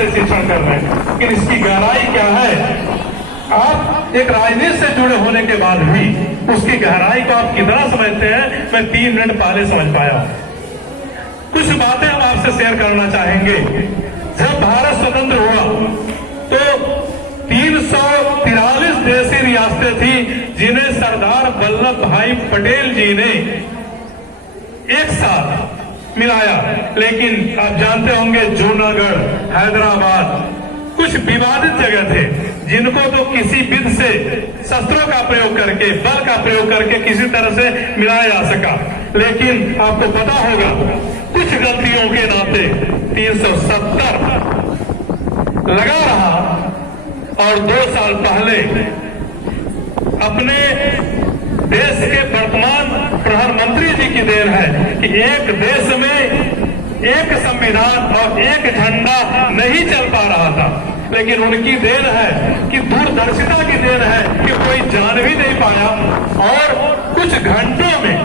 से शिक्षण कर रहे हैं, लेकिन इसकी गहराई क्या है, आप एक राजनीति से जुड़े होने के बाद भी उसकी गहराई को आप कितना समझते हैं, मैं 3 मिनट पहले समझ पाया। कुछ बातें हम आपसे शेयर करना चाहेंगे। जब भारत स्वतंत्र हुआ तो 343 देशी रियासतें थी जिन्हें सरदार वल्लभ भाई पटेल जी ने एक साथ मिलाया। लेकिन आप जानते होंगे जूनागढ़, हैदराबाद कुछ विवादित जगह थे जिनको तो किसी विध से शस्त्रों का प्रयोग करके, बल का प्रयोग करके किसी तरह से मिलाया जा सका। लेकिन आपको पता होगा कुछ गलतियों के नाते 370 लगा रहा और 2 साल पहले अपने देश के वर्तमान प्रधानमंत्री जी की देन है कि एक देश में एक संविधान और एक झंडा नहीं चल पा रहा था, लेकिन उनकी देन है कि दूरदर्शिता की देन है कि कोई जान भी नहीं पाया और कुछ घंटों में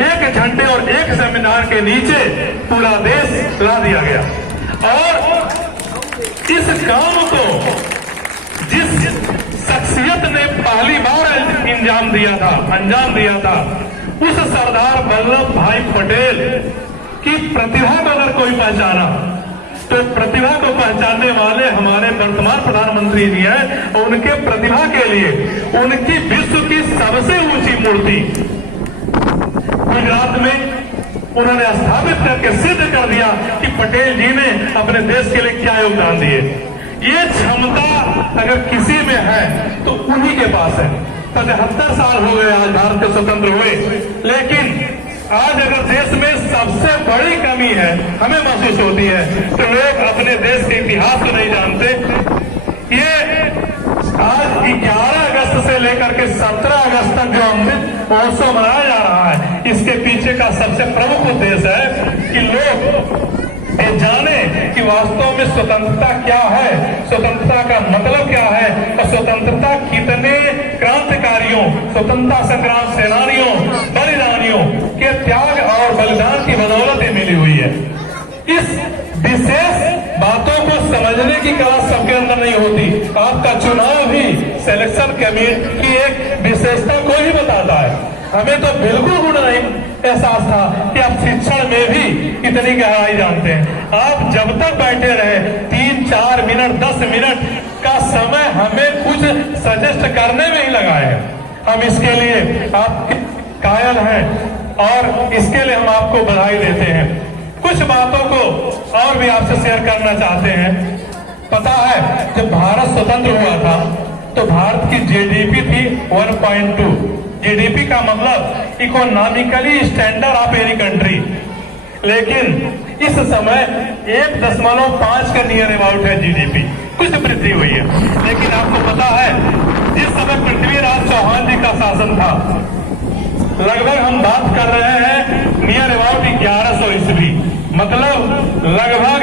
एक झंडे और एक संविधान के नीचे पूरा देश ला दिया गया। और इस काम को जिस शख्सियत ने पहली बार अंजाम दिया था उस सरदार वल्लभ भाई पटेल की प्रतिभा को अगर कोई पहचाना तो प्रतिभा को पहचानने वाले हमारे वर्तमान प्रधानमंत्री जी हैं। उनके प्रतिभा के लिए उनकी विश्व की सबसे ऊंची मूर्ति गुजरात में उन्होंने स्थापित करके सिद्ध कर दिया कि पटेल जी ने अपने देश के लिए क्या योगदान दिए। ये क्षमता अगर किसी में है तो उन्हीं के पास है। 75 साल हो गए आज भारत के स्वतंत्र हुए, लेकिन आज अगर देश में सबसे बड़ी कमी है हमें महसूस होती है तो लोग अपने देश के इतिहास को नहीं जानते। ये आज 11 अगस्त से लेकर के 17 अगस्त तक जो अमृत महोत्सव मनाया जा रहा है, इसके पीछे का सबसे प्रमुख उद्देश्य है कि लोग ये जाने कि वास्तव में स्वतंत्रता क्या है, स्वतंत्रता का मतलब क्या है और स्वतंत्रता कितने क्रांतिकारियों, स्वतंत्रता संग्राम सेनानियों, बलिदानियों के त्याग और बलिदान की बदौलत मिली हुई है। इस विशेष बातों को समझने की कला सबके अंदर नहीं होती। आपका चुनाव भी सिलेक्शन कमेटी की एक विशेषता को ही बताता है। हमें तो बिल्कुल गुण नहीं एहसास था कि आप शिक्षण में भी इतनी गहराई जानते हैं। आप जब तक बैठे रहे 3-4 मिनट 10 मिनट का समय हमें कुछ सजेस्ट करने में ही लगाए हैं। हम इसके लिए आप कायल हैं और इसके लिए हम आपको बधाई देते हैं। कुछ बातों को और भी आपसे शेयर करना चाहते हैं। पता है जब भारत स्वतंत्र हुआ था तो भारत की जीडीपी थी 1.2। जीडीपी का मतलब economically standard of any country, लेकिन इस समय 1.5 के नियर अबाउट है जीडीपी। कुछ वृद्धि हुई है, लेकिन आपको पता है जिस समय पृथ्वीराज चौहान जी का शासन था, लगभग हम बात कर रहे हैं नियर अबाउट 1100 ईस्वी, मतलब लगभग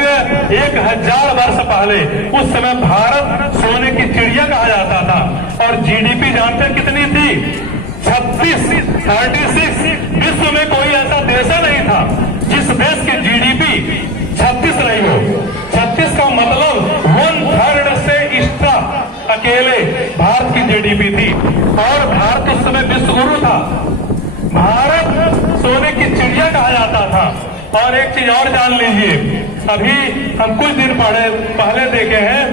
1000 वर्ष पहले। उस समय भारत सोने की चिड़िया कहा जाता था और जीडीपी जानते कितनी थी? 36। विश्व में कोई ऐसा देश नहीं था जिस देश की जीडीपी 36 नहीं हो। 36 का मतलब 1/3 से एक्स्ट्रा अकेले भारत की जीडीपी थी और भारत उस समय विश्व गुरु था। भारत सोने की चिड़िया कहा जाता था। और एक चीज और जान लीजिए, अभी हम कुछ दिन पहले देखे हैं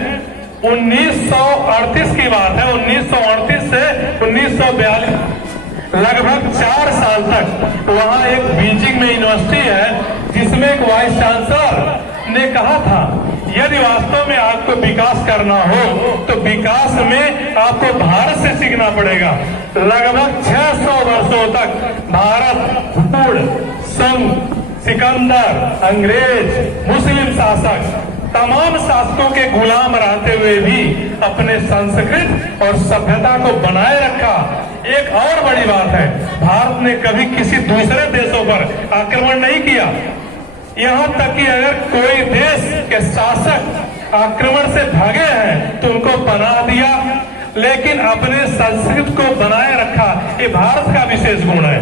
1938 की बात है। 1938 से 1942 लगभग 4 साल तक वहां एक बीजिंग में यूनिवर्सिटी है जिसमें एक वाइस चांसलर ने कहा था यदि वास्तव में आपको विकास करना हो तो विकास में आपको भारत से सीखना पड़ेगा। लगभग 600 वर्षों तक भारत पूर्ण संघ, सिकंदर, अंग्रेज, मुस्लिम शासक तमाम शासकों के गुलाम रहते हुए भी अपने संस्कृत और सभ्यता को बनाए रखा। एक और बड़ी बात है, भारत ने कभी किसी दूसरे देशों पर आक्रमण नहीं किया। यहाँ तक कि अगर कोई देश के शासक आक्रमण से भागे हैं तो उनको बना दिया, लेकिन अपने संस्कृति को बनाए रखा। ये भारत का विशेष गुण है।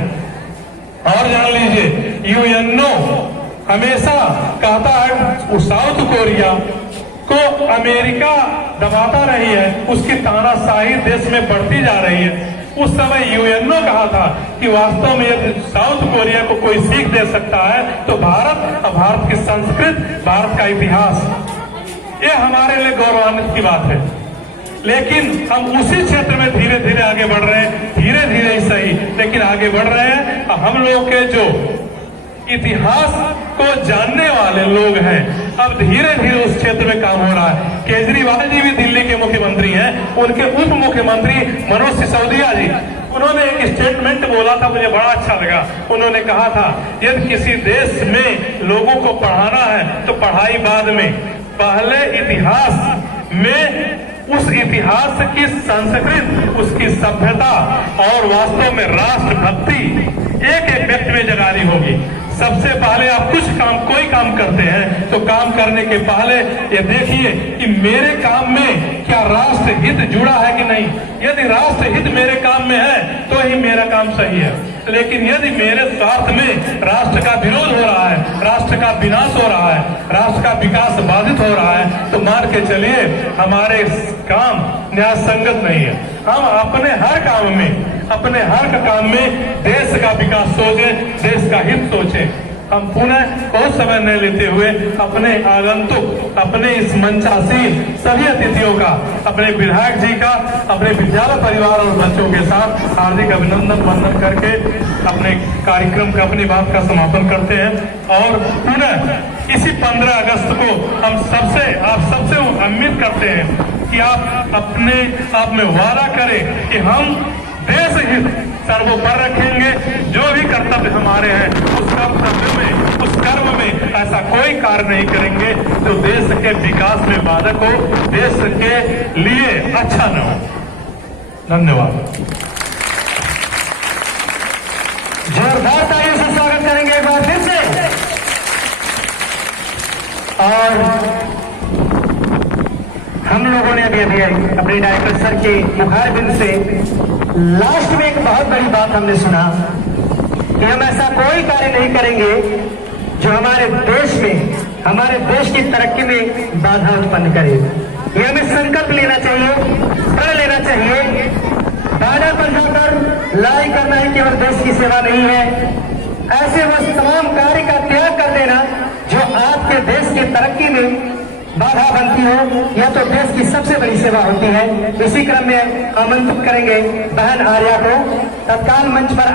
और जान लीजिए यूएनओ हमेशा कहता है साउथ कोरिया को अमेरिका दबाता रही है, उसकी तानाशाही देश में बढ़ती जा रही है। उस समय यूएनओ कहा था कि वास्तव में यदि साउथ कोरिया को कोई सीख दे सकता है तो भारत और भारत की संस्कृति, भारत का इतिहास, ये हमारे लिए गौरवान्वित की बात है। लेकिन हम उसी क्षेत्र में धीरे धीरे आगे बढ़ रहे हैं, धीरे धीरे ही सही, लेकिन आगे बढ़ रहे हैं। और हम लोग के जो इतिहास को जानने वाले लोग हैं, अब धीरे धीरे उस क्षेत्र में काम हो रहा है। केजरीवाल जी भी दिल्ली के मुख्यमंत्री हैं, उनके उप मुख्यमंत्री मनोज सिसोदिया जी, उन्होंने एक स्टेटमेंट बोला था, मुझे बड़ा अच्छा लगा। उन्होंने कहा था यदि किसी देश में लोगों को पढ़ाना है तो पढ़ाई बाद में, पहले इतिहास में उस इतिहास की संस्कृति, उसकी सभ्यता और वास्तव में राष्ट्रभक्ति एक एक व्यक्ति में जगानी होगी। सबसे पहले आप कुछ काम, कोई काम करते हैं तो काम करने के पहले ये देखिए कि मेरे काम में क्या राष्ट्र हित जुड़ा है कि नहीं। यदि राष्ट्र हित मेरे काम में है तो ही मेरा काम सही है, लेकिन यदि मेरे स्वार्थ में राष्ट्र का विरोध हो रहा है, राष्ट्र का विनाश हो रहा है, राष्ट्र का विकास बाधित हो रहा है, तो मान के चलिए हमारे काम न्याय संगत नहीं है। हम अपने हर काम में देश का विकास सोचें, देश का हित सोचें। हम पुनः बहुत समय न लेते हुए अपने आगंतुक, अपने इस मंचासीन सभी अतिथियों का, अपने विधायक जी का, अपने विद्यालय परिवार और बच्चों के साथ हार्दिक अभिनंदन वंदन करके अपने कार्यक्रम का, अपनी बात का समापन करते हैं। और पुनः इसी 15 अगस्त को आप सबसे उम्मीद करते हैं कि आप अपने आप में वादा करें कि हम देश हित सर्वोपरि रखेंगे। जो भी कर्तव्य हमारे हैं उस कर्तव्य में, उस कर्म में ऐसा कोई कार्य नहीं करेंगे जो देश के विकास में बाधक हो, देश के लिए अच्छा न हो। धन्यवाद। जोरदार तालियों से स्वागत करेंगे एक बार फिर से। और हम लोगों ने अभी अपने डायरेक्टर सर के मुखारबिंद से लास्ट में एक बहुत बड़ी बात हमने सुना कि हम ऐसा कोई कार्य नहीं करेंगे जो हमारे देश में, हमारे देश की तरक्की में बाधा उत्पन्न करे। ये हमें संकल्प लेना चाहिए, प्रण लेना चाहिए। बाधा पर जाकर लड़ाई करना ही केवल देश की सेवा नहीं है, ऐसे वो तमाम कार्य का त्याग कर देना जो आपके देश की तरक्की में बाधा बनती हो, यह तो देश की सबसे बड़ी सेवा होती है। इसी क्रम में आमंत्रित करेंगे बहन आर्या को तत्काल मंच पर।